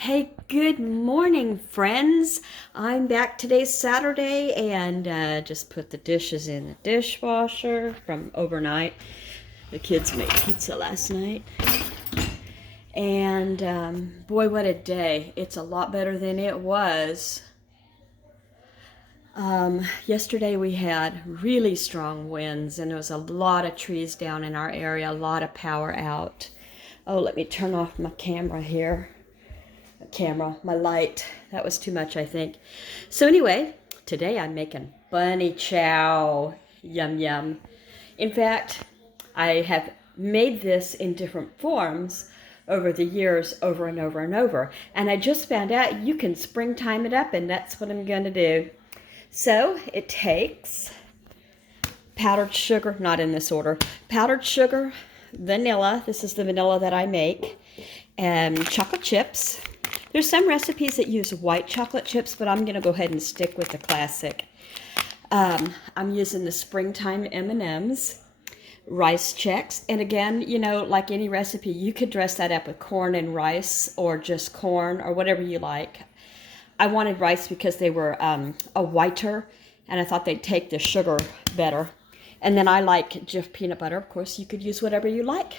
Hey, good morning, friends. I'm back. Today's Saturday and just put the dishes in the dishwasher from overnight. The kids made pizza last night. And boy, what a day. It's a lot better than it was. Yesterday we had really strong winds and there was a lot of trees down in our area, a lot of power out. Oh, let me turn off my camera here. My light. That was too much, I think. So anyway, today I'm making bunny chow. Yum, yum. In fact, I have made this in different forms over the years, over and over and over. And I just found out you can springtime it up, and that's what I'm going to do. So it takes powdered sugar, not in this order, powdered sugar, vanilla, this is the vanilla that I make, and chocolate chips. There's some recipes that use white chocolate chips, but I'm going to go ahead and stick with the classic. I'm using the springtime M&Ms, rice checks, and again, you know, like any recipe, you could dress that up with corn and rice or just corn or whatever you like. I wanted rice because they were a whiter, and I thought they'd take the sugar better. And then I like Jif peanut butter. Of course, you could use whatever you like.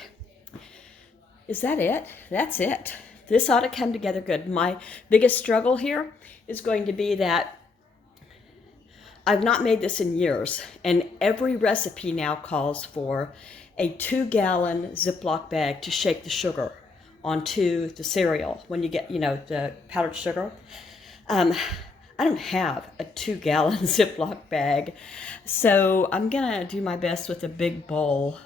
Is that it? That's it. This ought to come together good. My biggest struggle here is going to be that I've not made this in years, and every recipe now calls for a 2-gallon Ziploc bag to shake the sugar onto the cereal when you get, you know, the powdered sugar. I don't have a 2-gallon Ziploc bag, so I'm gonna do my best with a big bowl.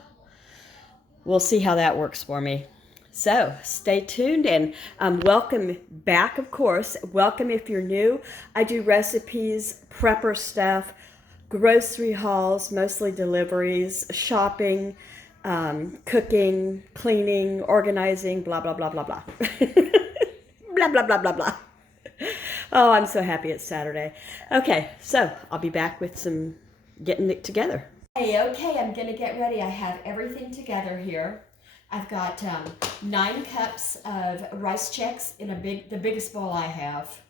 We'll see how that works for me. So stay tuned and welcome back, of course. Welcome if you're new. I do recipes, prepper stuff, grocery hauls, mostly deliveries, shopping, cooking, cleaning, organizing, blah, blah, blah, blah, blah. Blah, blah, blah, blah, blah. Oh, I'm so happy it's Saturday. Okay, so I'll be back with some getting it together. Hey, okay, I'm gonna get ready. I have everything together here. I've got 9 cups of rice checks in the biggest bowl I have.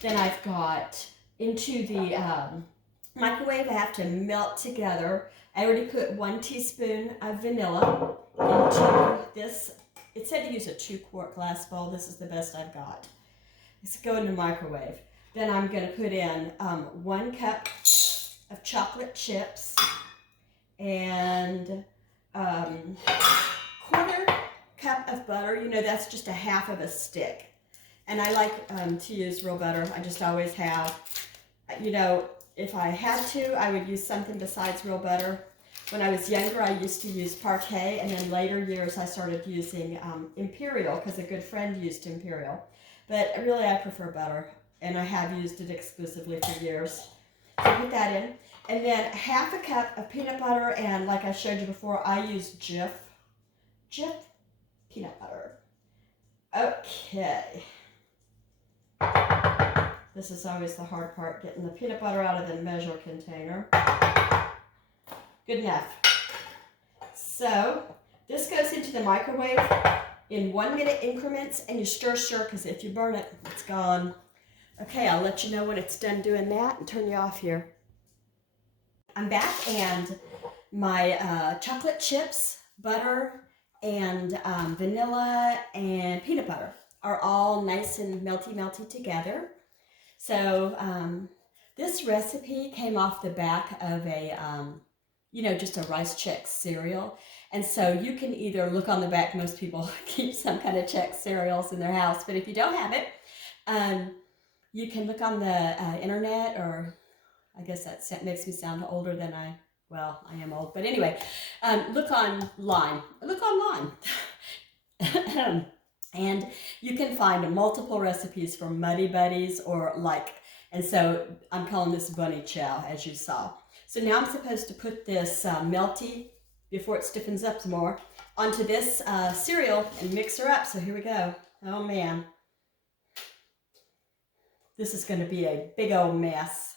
Then I've got into the microwave. I have to melt together. I already put 1 teaspoon of vanilla into this. It said to use a 2-quart glass bowl. This is the best I've got. Let's go in the microwave. Then I'm going to put in 1 cup of chocolate chips and 1/4 cup of butter. You know, that's just a half of a stick. And I like to use real butter. I just always have. You know, if I had to, I would use something besides real butter. When I was younger, I used to use Parquet, and in later years, I started using Imperial because a good friend used Imperial. But really, I prefer butter, and I have used it exclusively for years. So put that in. And then 1/2 cup of peanut butter, and like I showed you before, I use Jif peanut butter. Okay. This is always the hard part, getting the peanut butter out of the measure container. Good enough. So this goes into the microwave in 1-minute increments, and you stir, because if you burn it, it's gone. Okay, I'll let you know when it's done doing that and turn you off here. I'm back, and my chocolate chips, butter, and vanilla and peanut butter are all nice and melty together. So this recipe came off the back of a, you know, just a rice check cereal. And so you can either look on the back, most people keep some kind of check cereals in their house, but if you don't have it, you can look on the internet, or I guess that makes me sound older than I am old. But anyway, look online. And you can find multiple recipes for Muddy Buddies or like, and so I'm calling this bunny chow, as you saw. So now I'm supposed to put this melty, before it stiffens up some more, onto this cereal and mix her up. So here we go. Oh man. This is going to be a big old mess.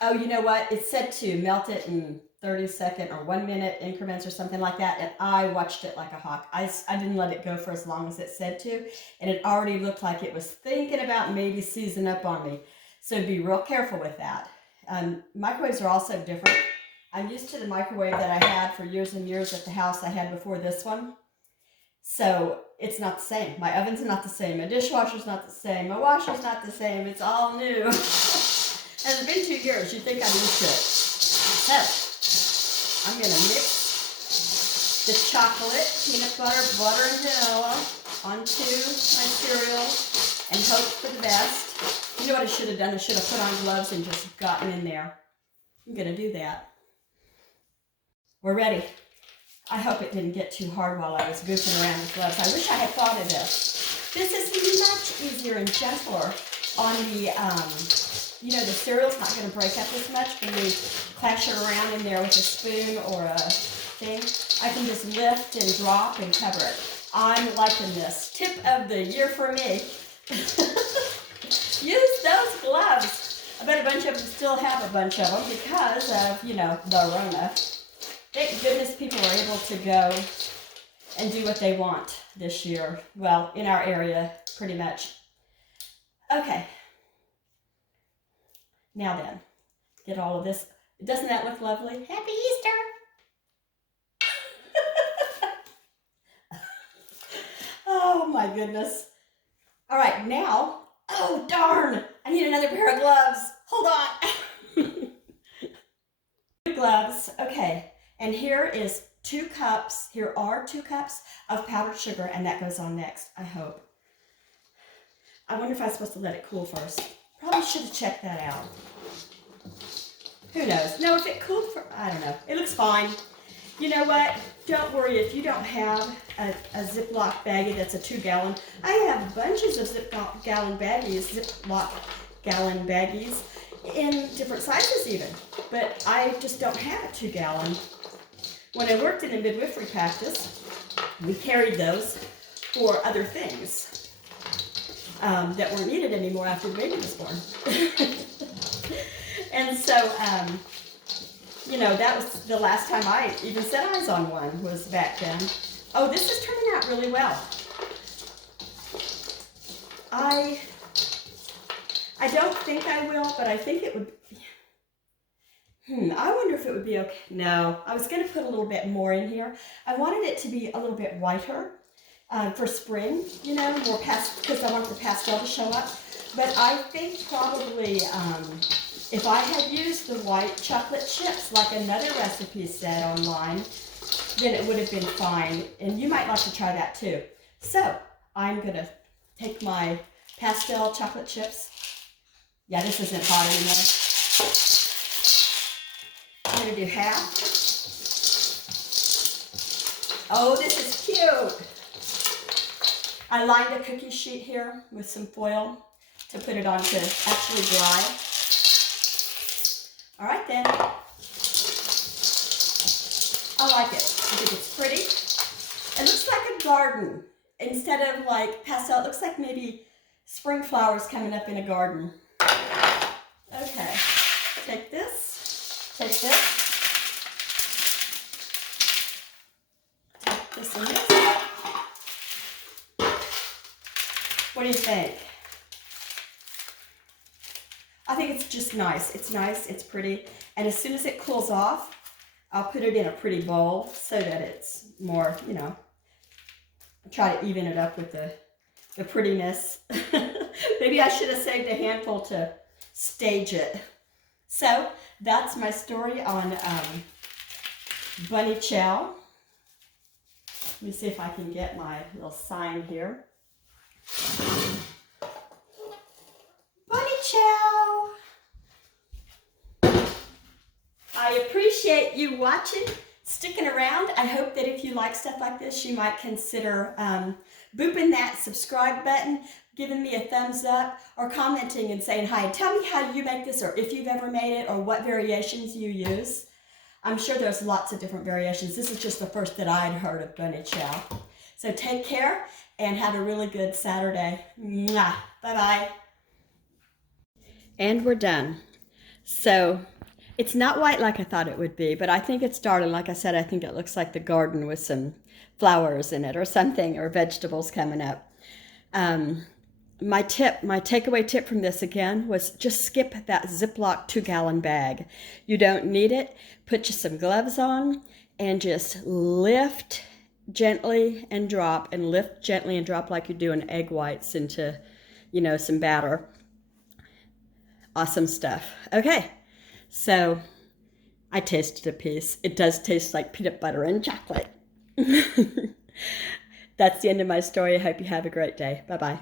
Oh, you know what? It said to melt it in 30-second or 1-minute increments or something like that, and I watched it like a hawk. I didn't let it go for as long as it said to, and it already looked like it was thinking about maybe seizing up on me. So be real careful with that. Microwaves are also different. I'm used to the microwave that I had for years and years at the house I had before this one. So it's not the same. My oven's not the same. My dishwasher's not the same. My washer's not the same. It's all new. And it's been 2 years. You'd think I'm used to it. So I'm going to mix the chocolate, peanut butter, butter, and vanilla onto my cereal and hope for the best. You know what I should have done? I should have put on gloves and just gotten in there. I'm going to do that. We're ready. I hope it didn't get too hard while I was goofing around with gloves. I wish I had thought of this. This is much easier and gentler on the, the cereal's not going to break up as much when we clash it around in there with a spoon or a thing. I can just lift and drop and cover it. I'm liking this. Tip of the year for me. Use those gloves. I bet a bunch of them still have a bunch of them because of, the Rona. Thank goodness people are able to go and do what they want this year. Well, in our area, pretty much. Okay. Now then, get all of this. Doesn't that look lovely? Happy Easter! Oh my goodness. All right, now, oh darn, I need another pair of gloves. Hold on. Gloves, okay. And here is 2 cups, here are 2 cups of powdered sugar, and that goes on next, I hope. I wonder if I'm supposed to let it cool first. Probably should have checked that out. Who knows? No, if it cooled I don't know. It looks fine. You know what? Don't worry if you don't have a Ziploc baggie that's a 2-gallon. I have bunches of Ziploc gallon baggies in different sizes even. But I just don't have a 2-gallon. When I worked in a midwifery practice, we carried those for other things that weren't needed anymore after the baby was born. And so, that was the last time I even set eyes on one was back then. Oh, this is turning out really well. I don't think I will, but I think it would. I wonder if it would be okay. No, I was going to put a little bit more in here. I wanted it to be a little bit whiter for spring, more pastel, because I wanted the pastel to show up. But I think probably if I had used the white chocolate chips like another recipe said online, then it would have been fine. And you might like to try that too. So I'm going to take my pastel chocolate chips. Yeah, this isn't hot anymore. I'm going to do half. Oh, this is cute. I lined a cookie sheet here with some foil to put it on to actually dry. All right then. I like it. I think it's pretty. It looks like a garden. Instead of like pastel, it looks like maybe spring flowers coming up in a garden. Okay. Take this. Take this. Take this and this. What do you think? I think it's just nice. It's nice, it's pretty. And as soon as it cools off, I'll put it in a pretty bowl so that it's more, try to even it up with the prettiness. Maybe I should have saved a handful to stage it. So that's my story on Bunny Chow. Let me see if I can get my little sign here. Bunny Chow. I appreciate you watching, sticking around. I hope that if you like stuff like this, you might consider booping that subscribe button, giving me a thumbs up, or commenting and saying hi. Tell me how you make this, or if you've ever made it, or what variations you use. I'm sure there's lots of different variations. This is just the first that I'd heard of Bunny Chow. So take care and have a really good Saturday. Mwah. Bye-bye. And we're done. So It's not white like I thought it would be, but I think it's dark. And like I said, I think it looks like the garden with some flowers in it or something, or vegetables coming up. My takeaway tip from this again was just skip that Ziploc 2-gallon bag. You don't need it. Put you some gloves on and just lift gently and drop, and lift gently and drop like you're doing egg whites into, some batter. Awesome stuff. Okay, so I tasted a piece. It does taste like peanut butter and chocolate. That's the end of my story. I hope you have a great day. Bye-bye.